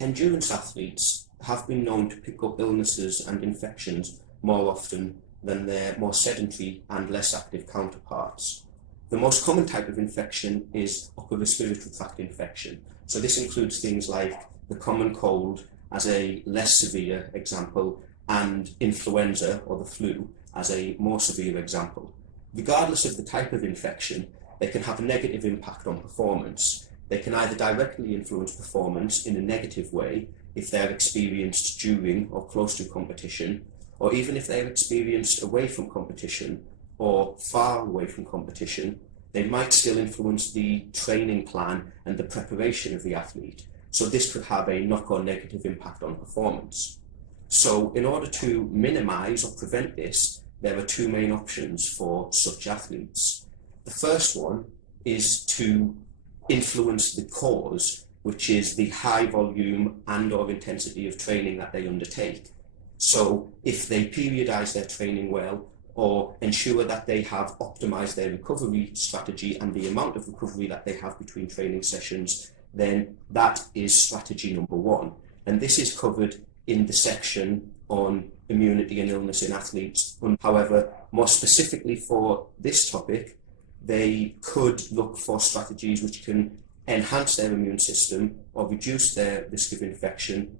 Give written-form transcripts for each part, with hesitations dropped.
Endurance athletes have been known to pick up illnesses and infections more often than their more sedentary and less active counterparts. The most common type of infection is upper respiratory tract infection. So this includes things like the common cold as a less severe example, and influenza or the flu as a more severe example. Regardless of the type of infection, they can have a negative impact on performance. They can either directly influence performance in a negative way if they're experienced during or close to competition, or even if they're experienced away from competition or far away from competition. They might still influence the training plan and the preparation of the athlete. So this could have a knock-on negative impact on performance. So in order to minimize or prevent this, there are two main options for such athletes. The first one is to influence the cause, which is the high volume and or intensity of training that they undertake. So if they periodize their training well, or ensure that they have optimized their recovery strategy and the amount of recovery that they have between training sessions, then that is strategy number one. And this is covered in the section on immunity and illness in athletes. However, more specifically for this topic, they could look for strategies which can enhance their immune system or reduce their risk of infection,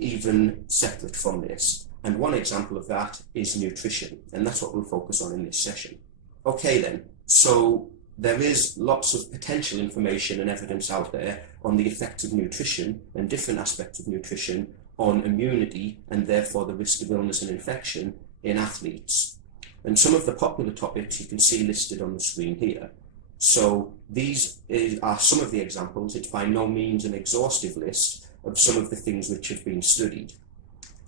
even separate from this. And one example of that is nutrition, and that's what we'll focus on in this session. Okay then, so there is lots of potential information and evidence out there on the effects of nutrition and different aspects of nutrition on immunity and therefore the risk of illness and infection in athletes. And some of the popular topics you can see listed on the screen here. So these are some of the examples. It's by no means an exhaustive list of some of the things which have been studied.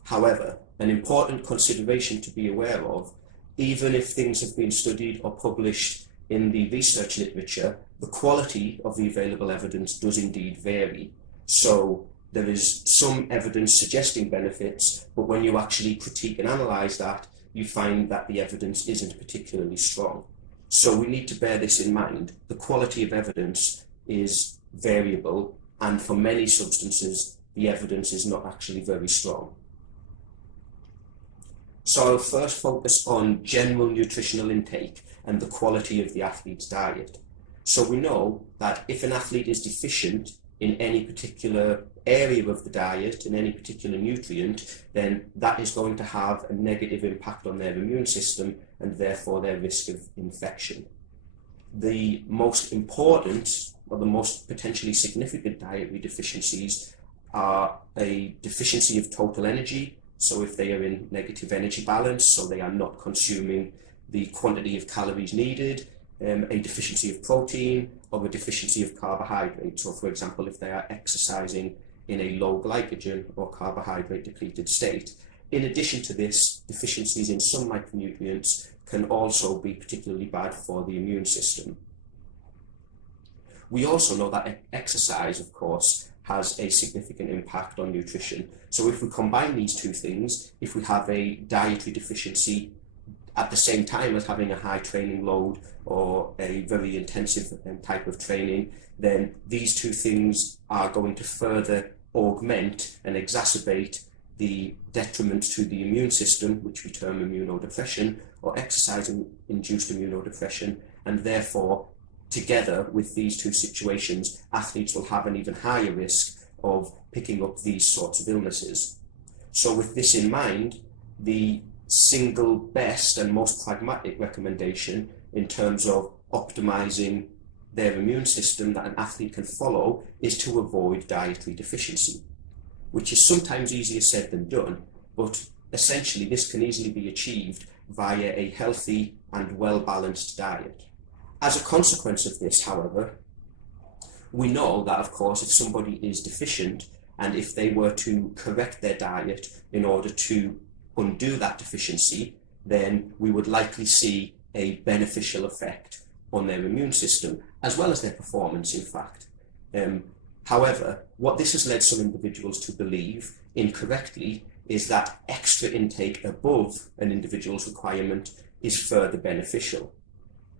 However, an important consideration to be aware of, even if things have been studied or published in the research literature, the quality of the available evidence does indeed vary. So there is some evidence suggesting benefits, but when you actually critique and analyse that, you find that the evidence isn't particularly strong. So we need to bear this in mind. The quality of evidence is variable, and for many substances, the evidence is not actually very strong. So I'll first focus on general nutritional intake and the quality of the athlete's diet. So we know that if an athlete is deficient in any particular area of the diet, in any particular nutrient, then that is going to have a negative impact on their immune system and therefore their risk of infection. The most important or the most potentially significant dietary deficiencies are a deficiency of total energy. So if they are in negative energy balance, so they are not consuming the quantity of calories needed, a deficiency of protein, or a deficiency of carbohydrate. So for example, if they are exercising in a low glycogen or carbohydrate depleted state. In addition to this, deficiencies in some micronutrients can also be particularly bad for the immune system. We also know that exercise, of course, has a significant impact on nutrition. So if we combine these two things, if we have a dietary deficiency at the same time as having a high training load or a very intensive type of training, then these two things are going to further augment and exacerbate the detriment to the immune system, which we term immunodepression or exercise-induced immunodepression, and therefore together with these two situations, athletes will have an even higher risk of picking up these sorts of illnesses. So with this in mind, the single best and most pragmatic recommendation in terms of optimizing their immune system that an athlete can follow is to avoid dietary deficiency, which is sometimes easier said than done, but essentially this can easily be achieved via a healthy and well-balanced diet. As a consequence of this, however, we know that, of course, if somebody is deficient and if they were to correct their diet in order to undo that deficiency, then we would likely see a beneficial effect on their immune system, as well as their performance, in fact. However, what this has led some individuals to believe incorrectly is that extra intake above an individual's requirement is further beneficial.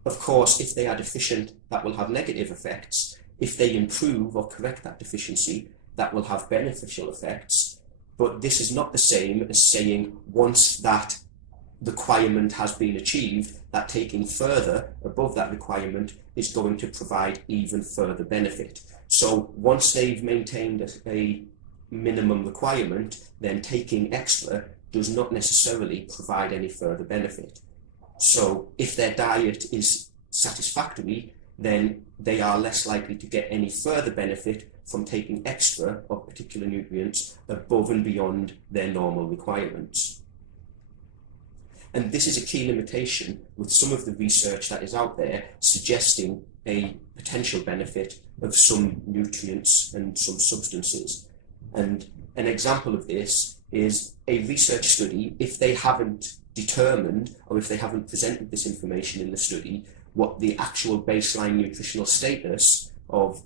Of course, if they are deficient, that will have negative effects. If they improve or correct that deficiency, that will have beneficial effects, but this is not the same as saying once that requirement has been achieved, that taking further above that requirement is going to provide even further benefit. So once they've maintained a minimum requirement, then taking extra does not necessarily provide any further benefit. So if their diet is satisfactory, then they are less likely to get any further benefit from taking extra of particular nutrients above and beyond their normal requirements. And this is a key limitation with some of the research that is out there suggesting a potential benefit of some nutrients and some substances. And an example of this is a research study, if they haven't determined or if they haven't presented this information in the study, what the actual baseline nutritional status of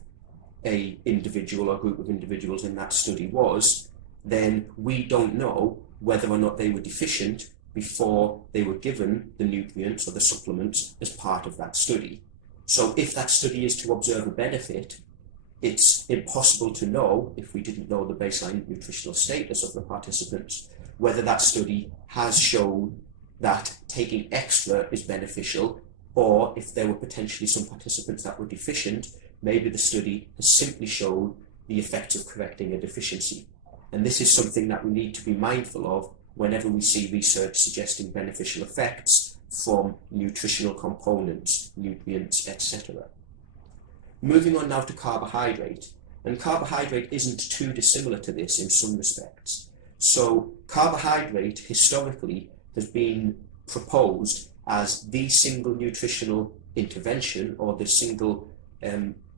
a individual or group of individuals in that study was, then we don't know whether or not they were deficient before they were given the nutrients or the supplements as part of that study. So if that study is to observe a benefit, it's impossible to know, if we didn't know the baseline nutritional status of the participants, whether that study has shown that taking extra is beneficial, or if there were potentially some participants that were deficient, maybe the study has simply shown the effects of correcting a deficiency. And this is something that we need to be mindful of whenever we see research suggesting beneficial effects from nutritional components, nutrients, etc. Moving on now to carbohydrate. And carbohydrate isn't too dissimilar to this in some respects. So carbohydrate historically has been proposed as the single nutritional intervention or the single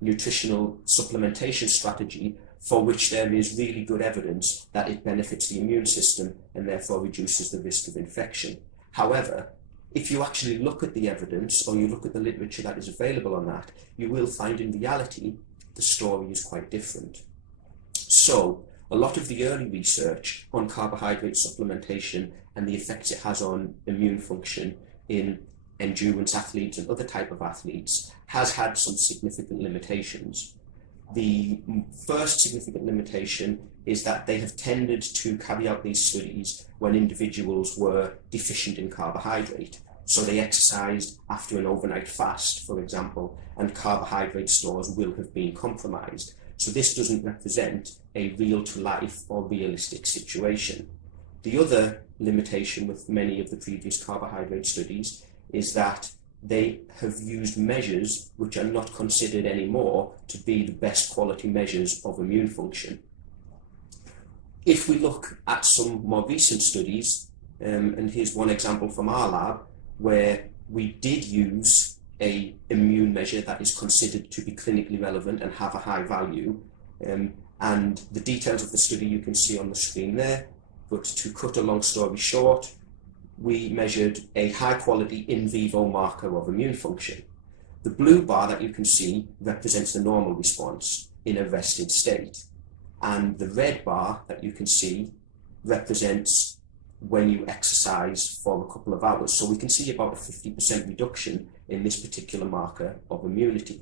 nutritional supplementation strategy for which there is really good evidence that it benefits the immune system and therefore reduces the risk of infection. However, if you actually look at the evidence or you look at the literature that is available on that, you will find in reality the story is quite different. So a lot of the early research on carbohydrate supplementation and the effects it has on immune function in endurance athletes and other type of athletes has had some significant limitations. The first significant limitation is that they have tended to carry out these studies when individuals were deficient in carbohydrate. So they exercised after an overnight fast, for example, and carbohydrate stores will have been compromised. So this doesn't represent a real-to-life or realistic situation. The other limitation with many of the previous carbohydrate studies is that they have used measures which are not considered anymore to be the best quality measures of immune function. If we look at some more recent studies, and here's one example from our lab, where we did use an immune measure that is considered to be clinically relevant and have a high value, and the details of the study you can see on the screen there, but to cut a long story short, we measured a high quality in vivo marker of immune function. The blue bar that you can see represents the normal response in a rested state, and the red bar that you can see represents when you exercise for a couple of hours. So we can see about a 50% reduction in this particular marker of immunity.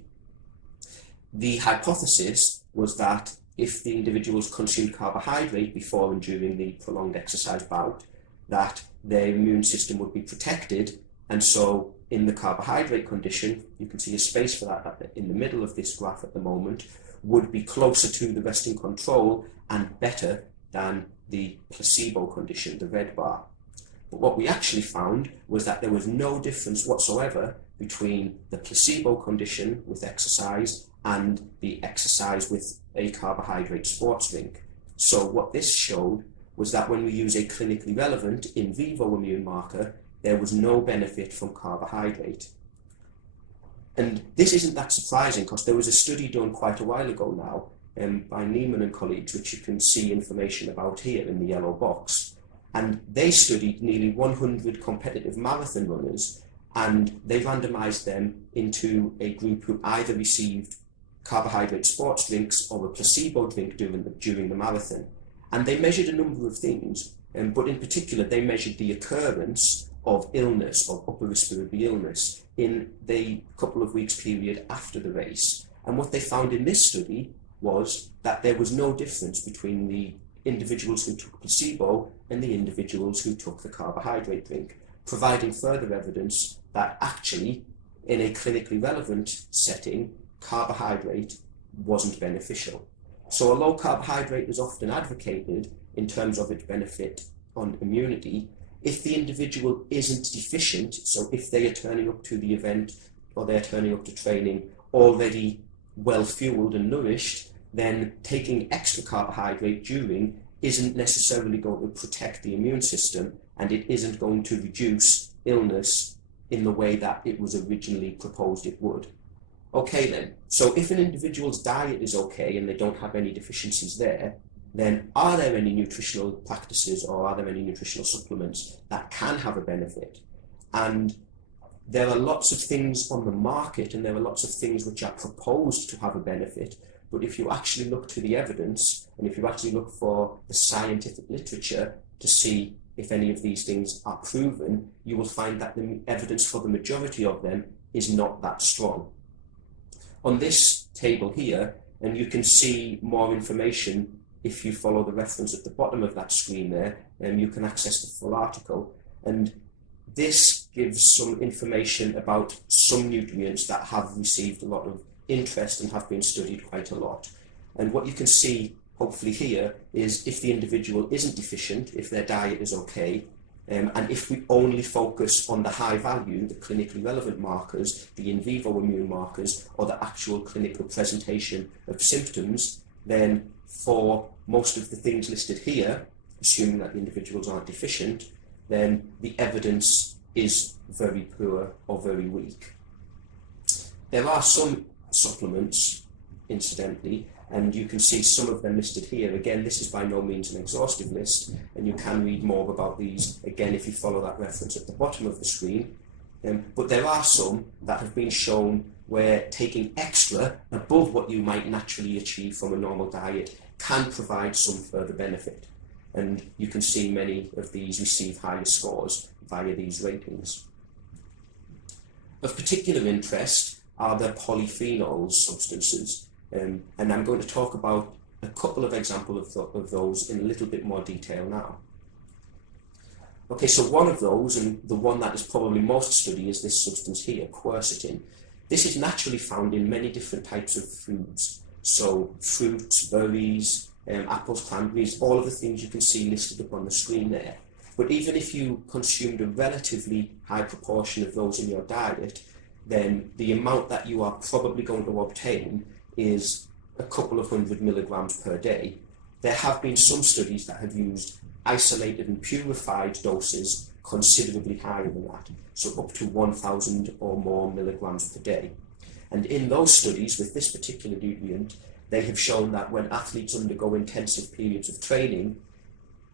The hypothesis was that if the individuals consumed carbohydrate before and during the prolonged exercise bout, that their immune system would be protected, and so in the carbohydrate condition, you can see a space for that in the middle of this graph at the moment, would be closer to the resting control and better than the placebo condition, the red bar. But what we actually found was that there was no difference whatsoever between the placebo condition with exercise and the exercise with a carbohydrate sports drink. So what this showed was that when we use a clinically relevant in vivo immune marker, there was no benefit from carbohydrate. And this isn't that surprising because there was a study done quite a while ago now by Neiman and colleagues, which you can see information about here in the yellow box. And they studied nearly 100 competitive marathon runners, and they randomized them into a group who either received carbohydrate sports drinks or a placebo drink during the marathon. And they measured a number of things, but in particular, they measured the occurrence of illness, of upper respiratory illness, in the couple of weeks period after the race. And what they found in this study was that there was no difference between the individuals who took placebo and the individuals who took the carbohydrate drink, providing further evidence that actually, in a clinically relevant setting, carbohydrate wasn't beneficial. So although carbohydrate is often advocated in terms of its benefit on immunity, if the individual isn't deficient, so if they are turning up to the event or they're turning up to training already well fueled and nourished, then taking extra carbohydrate during isn't necessarily going to protect the immune system, and it isn't going to reduce illness in the way that it was originally proposed it would. Okay then, so if an individual's diet is okay and they don't have any deficiencies there, then are there any nutritional practices or are there any nutritional supplements that can have a benefit? And there are lots of things on the market and there are lots of things which are proposed to have a benefit, but if you actually look to the evidence and if you actually look for the scientific literature to see if any of these things are proven, you will find that the evidence for the majority of them is not that strong. On this table here, and you can see more information if you follow the reference at the bottom of that screen there, you can access the full article. And this gives some information about some nutrients that have received a lot of interest and have been studied quite a lot. And what you can see hopefully here is if the individual isn't deficient, if their diet is okay, and if we only focus on the high value, the clinically relevant markers, the in vivo immune markers, or the actual clinical presentation of symptoms, then for most of the things listed here, assuming that the individuals aren't deficient, then the evidence is very poor or very weak. There are some supplements, incidentally, and you can see some of them listed here. Again, this is by no means an exhaustive list, and you can read more about these, again, if you follow that reference at the bottom of the screen. But there are some that have been shown where taking extra above what you might naturally achieve from a normal diet can provide some further benefit. And you can see many of these receive higher scores via these ratings. Of particular interest are the polyphenols substances. And I'm going to talk about a couple of examples of those in a little bit more detail now. Okay, so one of those, and the one that is probably most studied, is this substance here, quercetin. This is naturally found in many different types of foods. So fruits, berries, apples, cranberries, all of the things you can see listed up on the screen there. But even if you consumed a relatively high proportion of those in your diet, then the amount that you are probably going to obtain is a couple of 100 milligrams per day. There have been some studies that have used isolated and purified doses considerably higher than that, so up to 1,000 or more milligrams per day. And in those studies with this particular nutrient, they have shown that when athletes undergo intensive periods of training,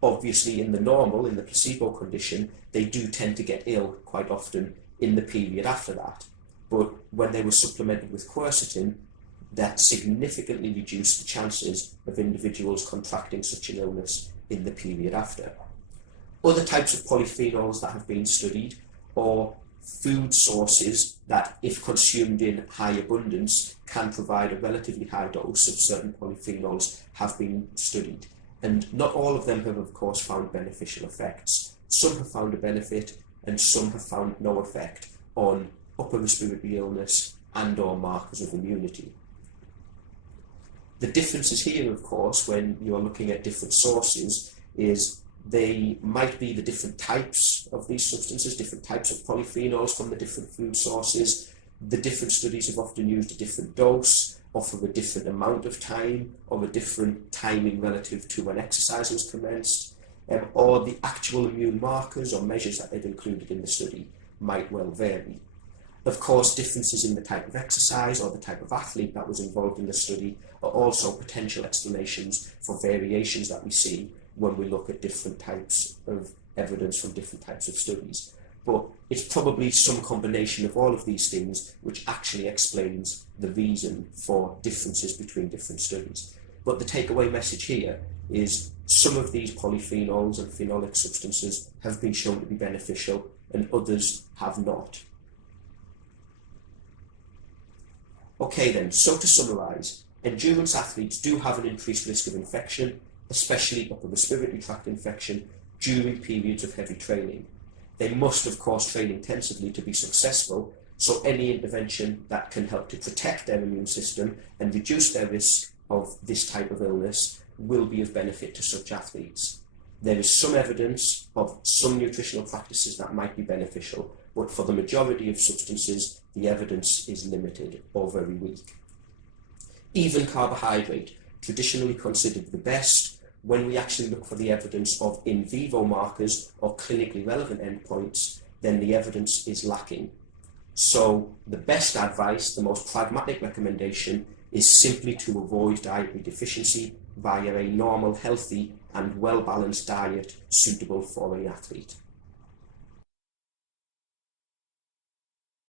obviously in the placebo condition, they do tend to get ill quite often in the period after that. But when they were supplemented with quercetin, that significantly reduced the chances of individuals contracting such an illness in the period after. Other types of polyphenols that have been studied are food sources that, if consumed in high abundance, can provide a relatively high dose of certain polyphenols have been studied. And not all of them have, of course, found beneficial effects. Some have found a benefit and some have found no effect on upper respiratory illness and or markers of immunity. The differences here, of course, when you're looking at different sources, is they might be the different types of these substances, different types of polyphenols from the different food sources. The different studies have often used a different dose, or for a different amount of time, or a different timing relative to when exercise was commenced, or the actual immune markers or measures that they've included in the study might well vary. Of course, differences in the type of exercise or the type of athlete that was involved in the study are also potential explanations for variations that we see when we look at different types of evidence from different types of studies. But it's probably some combination of all of these things which actually explains the reason for differences between different studies. But the takeaway message here is some of these polyphenols and phenolic substances have been shown to be beneficial and others have not. Okay then, so to summarise, Endurance athletes do have an increased risk of infection, especially upper respiratory tract infection, during periods of heavy training. They must, of course, train intensively to be successful, so any intervention that can help to protect their immune system and reduce their risk of this type of illness will be of benefit to such athletes. There is some evidence of some nutritional practices that might be beneficial, but for the majority of substances, the evidence is limited or very weak. Even carbohydrate, traditionally considered the best, when we actually look for the evidence of in vivo markers or clinically relevant endpoints, then the evidence is lacking. So the best advice, the most pragmatic recommendation, is simply to avoid dietary deficiency via a normal, healthy and well-balanced diet suitable for an athlete.